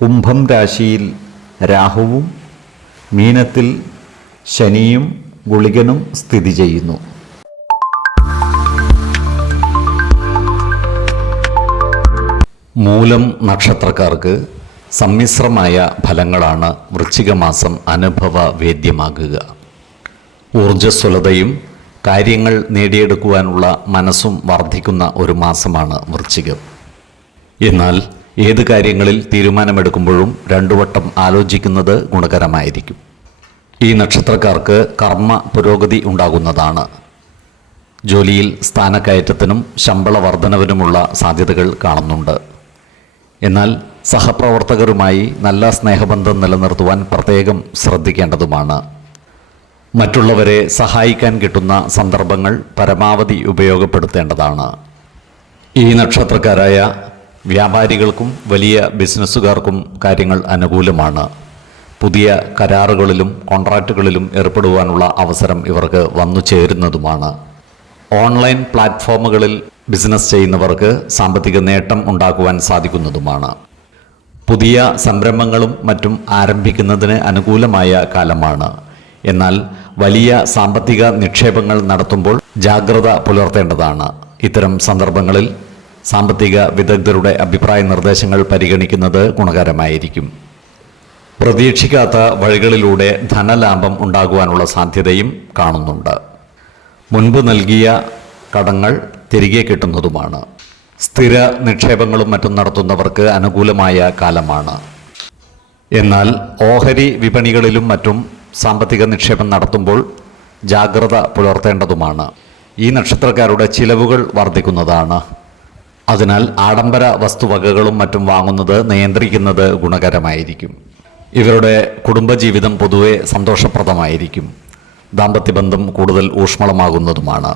കുംഭം രാശിയിൽ രാഹുവും മീനത്തിൽ ശനിയും ഗുളികനും സ്ഥിതി ചെയ്യുന്നു. മൂലം നക്ഷത്രക്കാർക്ക് സമ്മിശ്രമായ ഫലങ്ങളാണ് വൃശ്ചികമാസം അനുഭവ വേദ്യമാകുക ഊർജസ്വലതയും കാര്യങ്ങൾ നേടിയെടുക്കുവാനുള്ള മനസ്സും വർദ്ധിക്കുന്ന ഒരു മാസമാണ് വൃശ്ചികം. എന്നാൽ ഏത് കാര്യങ്ങളിൽ തീരുമാനമെടുക്കുമ്പോഴും രണ്ടു വട്ടം ആലോചിക്കുന്നത് ഗുണകരമായിരിക്കും. ഈ നക്ഷത്രക്കാർക്ക് കർമ്മ പുരോഗതി ഉണ്ടാകുന്നതാണ്. ജോലിയിൽ സ്ഥാനക്കയറ്റത്തിനും ശമ്പള വർധനവിനുമുള്ള സാധ്യതകൾ കാണുന്നുണ്ട്. എന്നാൽ സഹപ്രവർത്തകരുമായി നല്ല സ്നേഹബന്ധം നിലനിർത്തുവാൻ പ്രത്യേകം ശ്രദ്ധിക്കേണ്ടതുമാണ്. മറ്റുള്ളവരെ സഹായിക്കാൻ കിട്ടുന്ന സന്ദർഭങ്ങൾ പരമാവധി ഉപയോഗപ്പെടുത്തേണ്ടതാണ്. ഈ നക്ഷത്രക്കാരായ വ്യാപാരികൾക്കും വലിയ ബിസിനസ്സുകാർക്കും കാര്യങ്ങൾ അനുകൂലമാണ്. പുതിയ കരാറുകളിലും കോൺട്രാക്റ്റുകളിലും ഏർപ്പെടുവാനുള്ള അവസരം ഇവർക്ക് വന്നു ചേരുന്നതുമാണ്. ഓൺലൈൻ പ്ലാറ്റ്ഫോമുകളിൽ ബിസിനസ് ചെയ്യുന്നവർക്ക് സാമ്പത്തിക നേട്ടം ഉണ്ടാക്കുവാൻ സാധിക്കുന്നതുമാണ്. പുതിയ സംരംഭങ്ങളും മറ്റും ആരംഭിക്കുന്നതിന് അനുകൂലമായ കാലമാണ്. എന്നാൽ വലിയ സാമ്പത്തിക നിക്ഷേപങ്ങൾ നടത്തുമ്പോൾ ജാഗ്രത പുലർത്തേണ്ടതാണ്. ഇത്തരം സന്ദർഭങ്ങളിൽ സാമ്പത്തിക വിദഗ്ധരുടെ അഭിപ്രായ നിർദ്ദേശങ്ങൾ പരിഗണിക്കുന്നത് ഗുണകരമായിരിക്കും. പ്രതീക്ഷിക്കാത്ത വഴികളിലൂടെ ധനലാഭം ഉണ്ടാകുവാനുള്ള സാധ്യതയും കാണുന്നുണ്ട്. മുൻപ് നൽകിയ കടങ്ങൾ തിരികെ കിട്ടുന്നതുമാണ്. സ്ഥിര നിക്ഷേപങ്ങളും മറ്റും നടത്തുന്നവർക്ക് അനുകൂലമായ കാലമാണ്. എന്നാൽ ഓഹരി വിപണികളിലും മറ്റും സാമ്പത്തിക നിക്ഷേപം നടത്തുമ്പോൾ ജാഗ്രത പുലർത്തേണ്ടതുമാണ്. ഈ നക്ഷത്രക്കാരുടെ ചിലവുകൾ വർദ്ധിക്കുന്നതാണ് അതിനാൽ ആഡംബര വസ്തുവകകളും മറ്റും വാങ്ങുന്നത് നിയന്ത്രിക്കുന്നത് ഗുണകരമായിരിക്കും. ഇവരുടെ കുടുംബജീവിതം പൊതുവെ സന്തോഷപ്രദമായിരിക്കും. ദാമ്പത്യബന്ധം കൂടുതൽ ഊഷ്മളമാകുന്നതുമാണ്.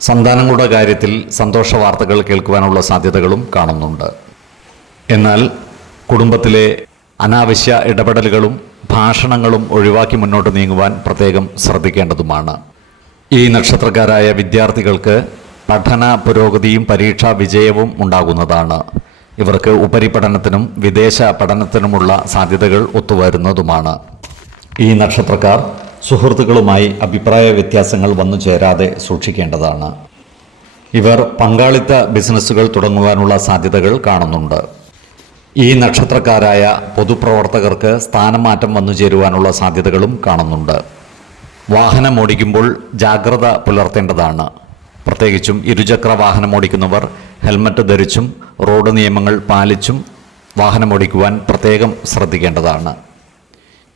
സന്താനങ്ങളുടെ കാര്യത്തിൽ സന്തോഷ വാർത്തകൾ കേൾക്കുവാനുള്ള സാധ്യതകളും കാണുന്നുണ്ട്. എന്നാൽ കുടുംബത്തിലെ അനാവശ്യ ഇടപെടലുകളും ഭാഷണങ്ങളും ഒഴിവാക്കി മുന്നോട്ട് നീങ്ങുവാൻ പ്രത്യേകം ശ്രദ്ധിക്കേണ്ടതുമാണ്. ഈ നക്ഷത്രക്കാരായ വിദ്യാർത്ഥികൾക്ക് പഠന പുരോഗതിയും പരീക്ഷാ വിജയവും ഉണ്ടാകുന്നതാണ്. ഇവർക്ക് ഉപരിപഠനത്തിനും വിദേശ പഠനത്തിനുമുള്ള സാധ്യതകൾ ഒത്തുവരുന്നതുമാണ്. ഈ നക്ഷത്രക്കാർ സുഹൃത്തുക്കളുമായി അഭിപ്രായ വ്യത്യാസങ്ങൾ വന്നു ചേരാതെ സൂക്ഷിക്കേണ്ടതാണ്. ഇവർ പങ്കാളിത്ത ബിസിനസ്സുകൾ തുടങ്ങുവാനുള്ള സാധ്യതകൾ കാണുന്നുണ്ട്. ഈ നക്ഷത്രക്കാരായ പൊതുപ്രവർത്തകർക്ക് സ്ഥാനമാറ്റം വന്നു ചേരുവാനുള്ള സാധ്യതകളും കാണുന്നുണ്ട്. വാഹനം ഓടിക്കുമ്പോൾ ജാഗ്രത പുലർത്തേണ്ടതാണ്. പ്രത്യേകിച്ചും ഇരുചക്ര വാഹനം ഓടിക്കുന്നവർ ഹെൽമറ്റ് ധരിച്ചും റോഡ് നിയമങ്ങൾ പാലിച്ചും വാഹനം ഓടിക്കുവാൻ പ്രത്യേകം ശ്രദ്ധിക്കേണ്ടതാണ്.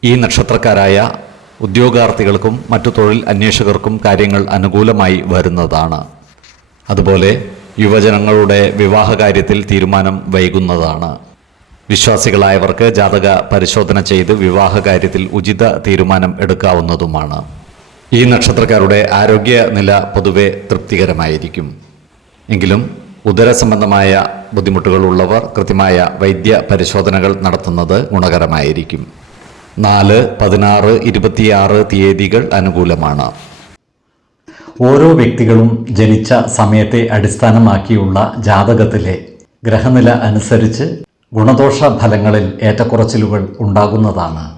ഈ നക്ഷത്രക്കാരായ ഉദ്യോഗാർത്ഥികൾക്കും മറ്റു തൊഴിൽ അന്വേഷകർക്കും കാര്യങ്ങൾ അനുകൂലമായി വരുന്നതാണ്. അതുപോലെ യുവജനങ്ങളുടെ വിവാഹ കാര്യത്തിൽ തീരുമാനം വൈകുന്നതാണ്. വിശ്വാസികളായവർക്ക് ജാതക പരിശോധന ചെയ്ത് വിവാഹ കാര്യത്തിൽ ഉചിത തീരുമാനം എടുക്കാവുന്നതുമാണ്. ഈ നക്ഷത്രക്കാരുടെ ആരോഗ്യ നില പൊതുവെ തൃപ്തികരമായിരിക്കും. എങ്കിലും ഉദര സംബന്ധമായ ബുദ്ധിമുട്ടുകളുള്ളവർ കൃത്യമായ വൈദ്യ പരിശോധനകൾ നടത്തുന്നത് ഗുണകരമായിരിക്കും. നാല് പതിനാറ് ഇരുപത്തിയാറ് തീയതികൾ അനുകൂലമാണ്. ഓരോ വ്യക്തികളും ജനിച്ച സമയത്തെ അടിസ്ഥാനമാക്കിയുള്ള ജാതകത്തിലെ ഗ്രഹനില അനുസരിച്ച് ഗുണദോഷ ഫലങ്ങളിൽ ഏറ്റക്കുറച്ചിലുകൾ ഉണ്ടാകുന്നതാണ്.